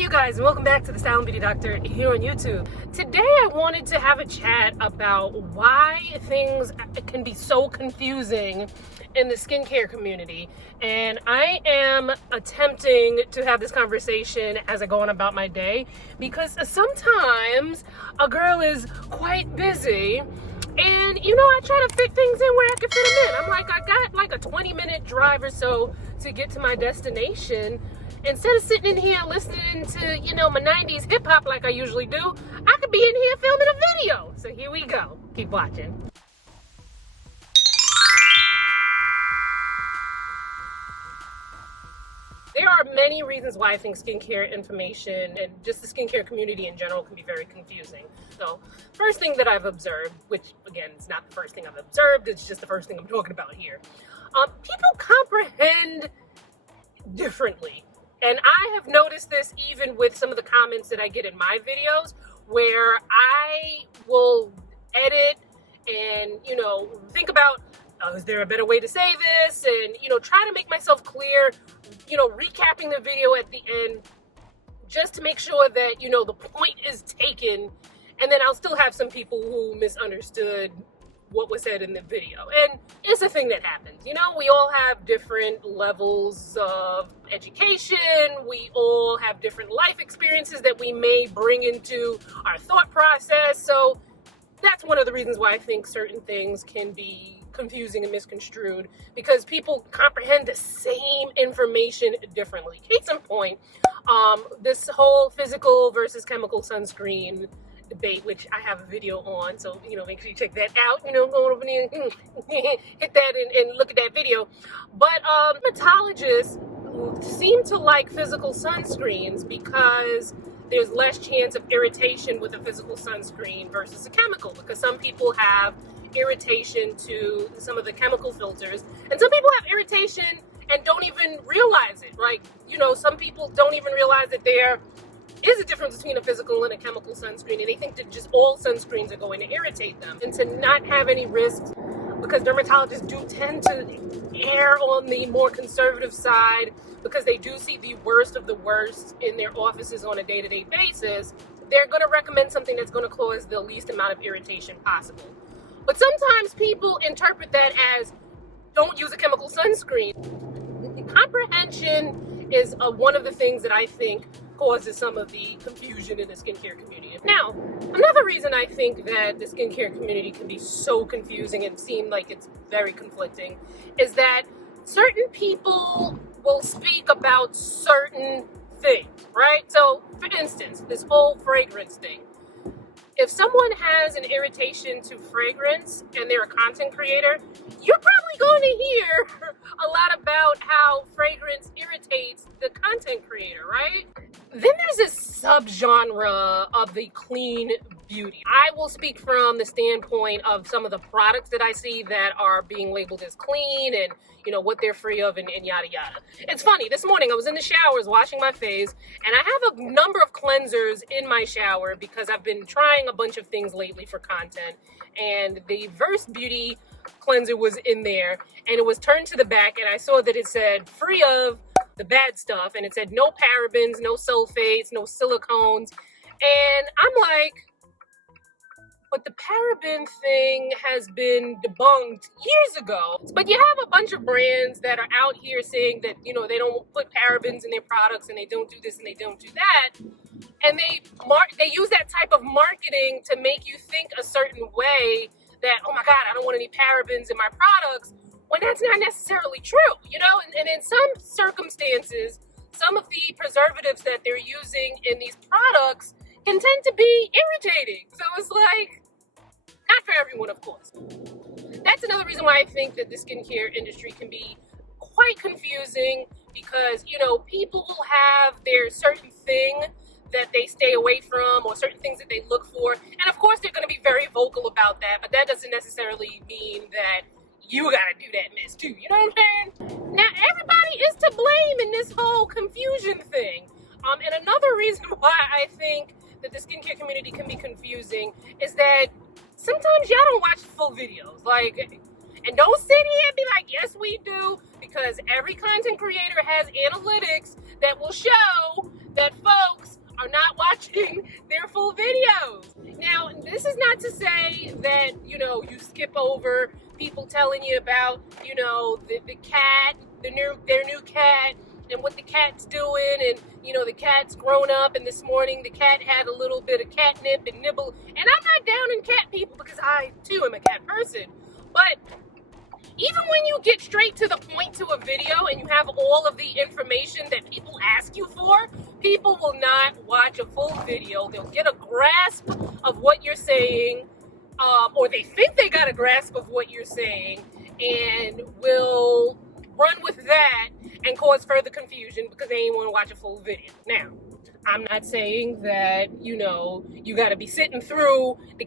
you guys, and welcome back to the Style and Beauty Doctor here on YouTube. Today I wanted to have a chat about why things can be so confusing in the skincare community, and I am attempting to have this conversation as I go on about my day, because sometimes a girl is quite busy, and I try to fit things in where I can fit them in. I'm like, I got like a 20-minute drive or so to get to my destination. Instead of sitting in here listening to, my 90s hip hop like I usually do, I could be in here filming a video. So here we go. Keep watching. There are many reasons why I think skincare information and just the skincare community in general can be very confusing. So, first thing that I've observed, which again is not the first thing I've observed, it's just the first thing I'm talking about here. People comprehend differently. And I have noticed this even with some of the comments that I get in my videos, where I will edit and, think about, is there a better way to say this? And, try to make myself clear, recapping the video at the end, just to make sure that, the point is taken. And then I'll still have some people who misunderstood what was said in the video. And it's a thing that happens. We all have different levels of education. We all have different life experiences that we may bring into our thought process. So that's one of the reasons why I think certain things can be confusing and misconstrued, because people comprehend the same information differently. Case in point, this whole physical versus chemical sunscreen debate, which I have a video on, so make sure you check that out. Go over there, hit that and look at that video. But dermatologists seem to like physical sunscreens because there's less chance of irritation with a physical sunscreen versus a chemical, because some people have irritation to some of the chemical filters, and some people have irritation and don't even realize it. Like, some people don't even realize that there is a difference between a physical and a chemical sunscreen, and they think that just all sunscreens are going to irritate them. And to not have any risks, because dermatologists do tend to err on the more conservative side, because they do see the worst of the worst in their offices on a day-to-day basis, they're going to recommend something that's going to cause the least amount of irritation possible. But sometimes people interpret that as, don't use a chemical sunscreen. Comprehension is one of the things that I think causes some of the confusion in the skincare community. Now, another reason I think that the skincare community can be so confusing and seem like it's very conflicting is that certain people will speak about certain things, right? So, for instance, this whole fragrance thing. If someone has an irritation to fragrance and they're a content creator, you're probably going to hear a lot about how fragrance irritates the content creator, right? Then there's this subgenre of the clean beauty. I will speak from the standpoint of some of the products that I see that are being labeled as clean and, what they're free of and yada yada. It's funny, this morning I was in the showers washing my face, and I have a number of cleansers in my shower because I've been trying a bunch of things lately for content, and the Verse Beauty cleanser was in there, and it was turned to the back, and I saw that it said free of the bad stuff, and it said no parabens, no sulfates, no silicones, and I'm like, but the paraben thing has been debunked years ago. But you have a bunch of brands that are out here saying that, they don't put parabens in their products, and they don't do this and they don't do that. And they use that type of marketing to make you think a certain way that, oh my God, I don't want any parabens in my products, when that's not necessarily true, And in some circumstances, some of the preservatives that they're using in these products can tend to be irritating. So it's like, not for everyone, of course. That's another reason why I think that the skincare industry can be quite confusing, because, people will have their certain thing that they stay away from, or certain things that they look for. And of course, they're going to be very vocal about that, but that doesn't necessarily mean that you got to do that, miss, too. You know what I'm saying? Now, everybody is to blame in this whole confusion thing. And another reason why I think that the skincare community can be confusing is that sometimes y'all don't watch full videos. And don't sit here and be like, yes, we do, because every content creator has analytics that will show that folks is not to say that, you know, you skip over people telling you about, you know, the cat, their new cat, and what the cat's doing, and, you know, the cat's grown up, and this morning the cat had a little bit of catnip and nibble. And I'm not down in cat people, because I too am a cat person. But even when you get straight to the point to a video and you have all of the information that people ask you for, people will not watch a full video. They'll get a grasp of what you're saying, or they think they got a grasp of what you're saying, and will run with that and cause further confusion because they ain't want to watch a full video. Now, I'm not saying that, you know, you got to be sitting through the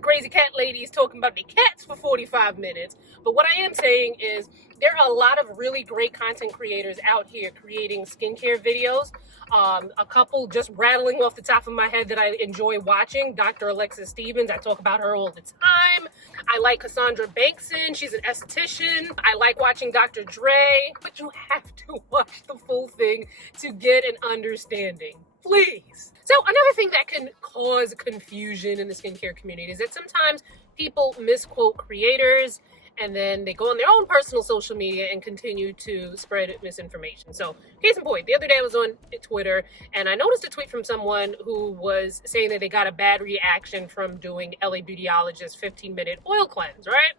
crazy cat ladies talking about the cats for 45 minutes. But what I am saying is there are a lot of really great content creators out here creating skincare videos. A couple just rattling off the top of my head that I enjoy watching. Dr. Alexis Stevens, I talk about her all the time. I like Cassandra Bankson, she's an esthetician. I like watching Dr. Dre, but you have to watch the full thing to get an understanding, please. So another thing that can cause confusion in the skincare community is that sometimes people misquote creators, and then they go on their own personal social media and continue to spread misinformation. So, case in point, the other day I was on Twitter and I noticed a tweet from someone who was saying that they got a bad reaction from doing LA Beautyologist's 15-minute oil cleanse, right?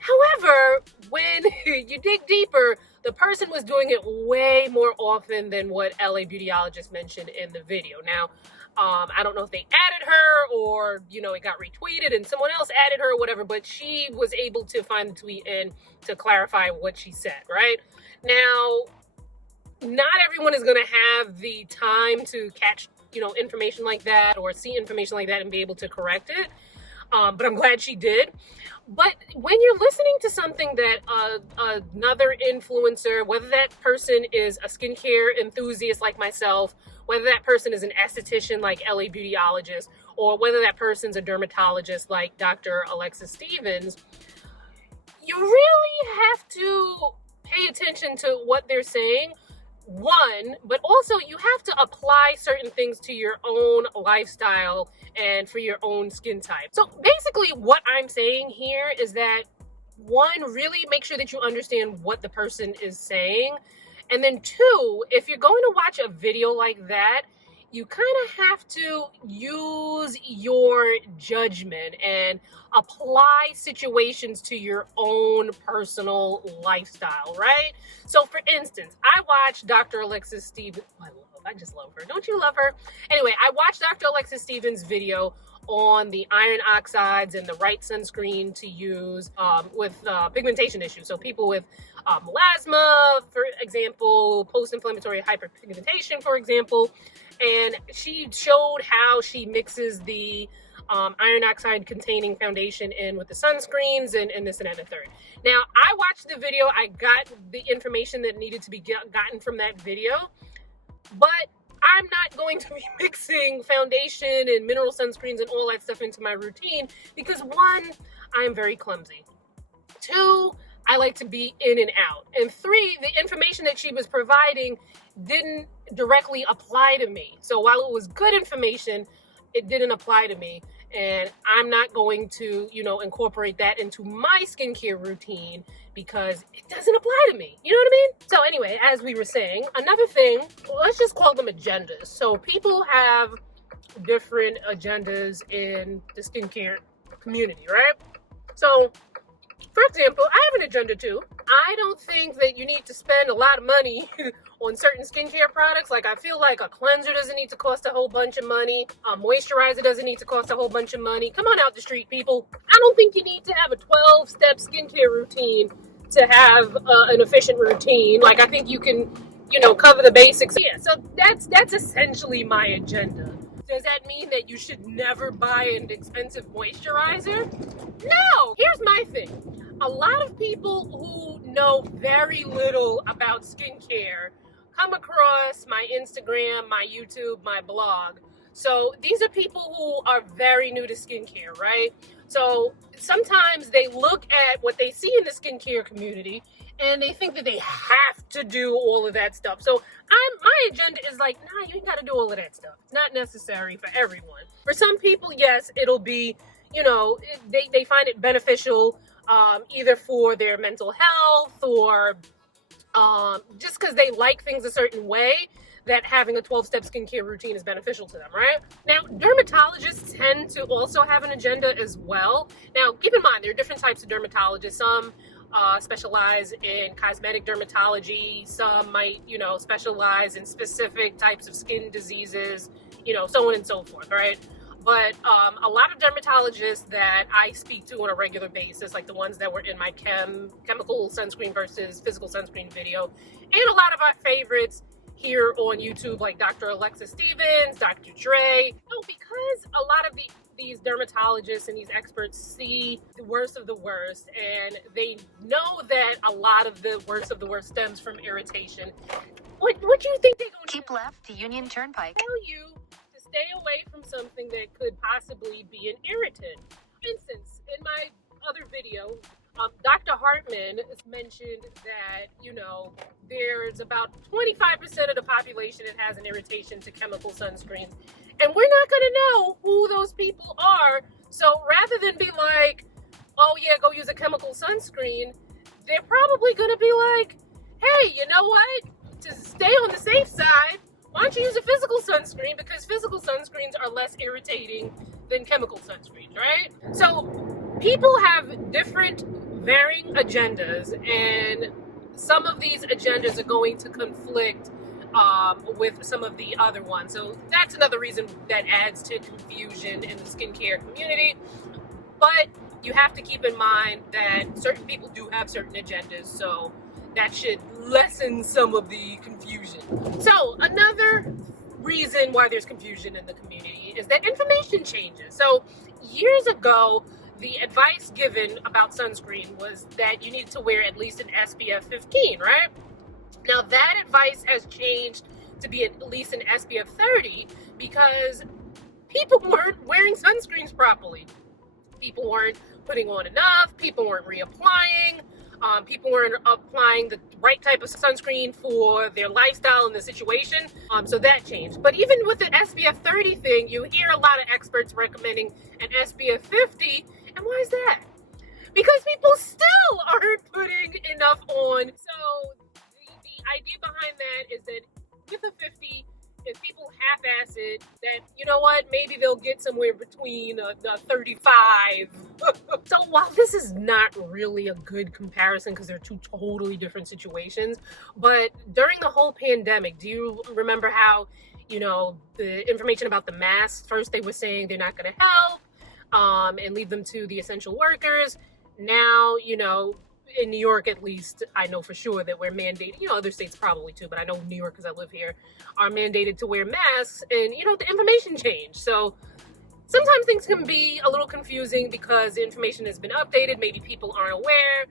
However, when you dig deeper, the person was doing it way more often than what LA Beautyologist mentioned in the video. Now, I don't know if they added her or, you know, it got retweeted and someone else added her or whatever, but she was able to find the tweet and to clarify what she said, right? Now, not everyone is going to have the time to catch, you know, information like that or see information like that and be able to correct it. But I'm glad she did. But when you're listening to something that another influencer, whether that person is a skincare enthusiast like myself, whether that person is an esthetician like LA Beautyologist, or whether that person's a dermatologist like Dr. Alexis Stevens, you really have to pay attention to what they're saying. One, but also you have to apply certain things to your own lifestyle and for your own skin type. So basically what I'm saying here is that, one, really make sure that you understand what the person is saying. And then two, if you're going to watch a video like that, you kind of have to use your judgment and apply situations to your own personal lifestyle, right? So for instance, I watched Dr. Alexis Stevens. I just love her. Don't you love her? Anyway, I watched Dr. Alexis Stevens' video on the iron oxides and the right sunscreen to use with pigmentation issues. So people with melasma, for example, post-inflammatory hyperpigmentation, for example. And she showed how she mixes the iron oxide containing foundation in with the sunscreens and this and that and the third. Now, I watched the video. I got the information that needed to be gotten from that video, but I'm not going to be mixing foundation and mineral sunscreens and all that stuff into my routine because, one, I'm very clumsy. Two, I like to be in and out. And three, the information that she was providing didn't directly apply to me. So while it was good information, it didn't apply to me. And I'm not going to, you know, incorporate that into my skincare routine because it doesn't apply to me. You know what I mean? So anyway, as we were saying, another thing, let's just call them agendas. So people have different agendas in the skincare community, right? So, for example, I have an agenda too. I don't think that you need to spend a lot of money on certain skincare products. Like, I feel like a cleanser doesn't need to cost a whole bunch of money. A moisturizer doesn't need to cost a whole bunch of money. Come on out the street, people. I don't think you need to have a 12-step skincare routine to have an efficient routine. Like, I think you can, you know, cover the basics. Yeah, so that's essentially my agenda. Does that mean that you should never buy an expensive moisturizer? No! Here's my thing. A lot of people who know very little about skincare come across my Instagram, my YouTube, my blog. So these are people who are very new to skincare, right? So sometimes they look at what they see in the skincare community and they think that they have to do all of that stuff. So my agenda is like, nah, you ain't got to do all of that stuff. It's not necessary for everyone. For some people, yes, it'll be, they find it beneficial, either for their mental health or just because they like things a certain way, that having a 12-step skincare routine is beneficial to them, right? Now, dermatologists tend to also have an agenda as well. Now, keep in mind, there are different types of dermatologists. Some specialize in cosmetic dermatology. Some might, specialize in specific types of skin diseases, so on and so forth, right? But a lot of dermatologists that I speak to on a regular basis, like the ones that were in my chemical sunscreen versus physical sunscreen video, and a lot of our favorites here on YouTube, like Dr. Alexa Stevens, Dr. Dre. Because a lot of these dermatologists and these experts see the worst of the worst, and they know that a lot of the worst stems from irritation. What do you think they're going to keep left to Union Turnpike? Tell you to stay away from something that could possibly be an irritant. For instance, in my other video, Dr. Hartman mentioned that, there's about 25% of the population that has an irritation to chemical sunscreens. And we're not going to know who those people are. So rather than be like, oh yeah, go use a chemical sunscreen, they're probably going to be like, hey, you know what? To stay on the safe side, why don't you use a physical sunscreen? Because physical sunscreens are less irritating than chemical sunscreens, right? So people have different varying agendas, and some of these agendas are going to conflict with some of the other ones. So that's another reason that adds to confusion in the skincare community. But you have to keep in mind that certain people do have certain agendas, so that should lessen some of the confusion. So another reason why there's confusion in the community is that information changes. So years ago, the advice given about sunscreen was that you needed to wear at least an SPF 15, right? Now that advice has changed to be at least an SPF 30 because people weren't wearing sunscreens properly. People weren't putting on enough, people weren't reapplying, people weren't applying the right type of sunscreen for their lifestyle and the situation. So that changed. But even with the SPF 30 thing, you hear a lot of experts recommending an SPF 50. And why is that? Because people still aren't putting enough on. So the idea behind that is that with a 50, if people half-ass it, that, you know what, maybe they'll get somewhere between the 35. So while this is not really a good comparison because they're two totally different situations, but during the whole pandemic, do you remember how, the information about the masks, first they were saying they're not going to help and leave them to the essential workers. Now, in New York, at least, I know for sure that we're mandated, other states probably too, but I know New York, because I live here, are mandated to wear masks, and, the information changed. So sometimes things can be a little confusing because the information has been updated, maybe people aren't aware,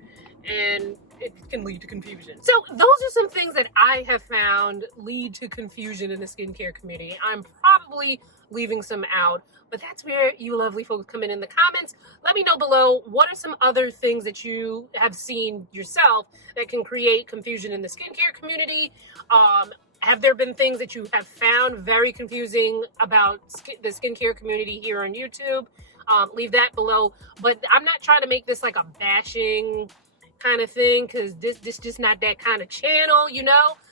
and it can lead to confusion. So those are some things that I have found lead to confusion in the skincare community. I'm probably leaving some out, but that's where you lovely folks come in the comments. Let me know below, what are some other things that you have seen yourself that can create confusion in the skincare community? Have there been things that you have found very confusing about the skincare community here on YouTube? Leave that below. But I'm not trying to make this like a bashing kind of thing, because this just not that kind of channel,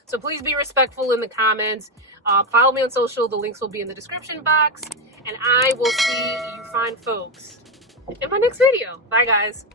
So please be respectful in the comments. Follow me on social. The links will be in the description box. And I will see you fine folks in my next video. Bye, guys.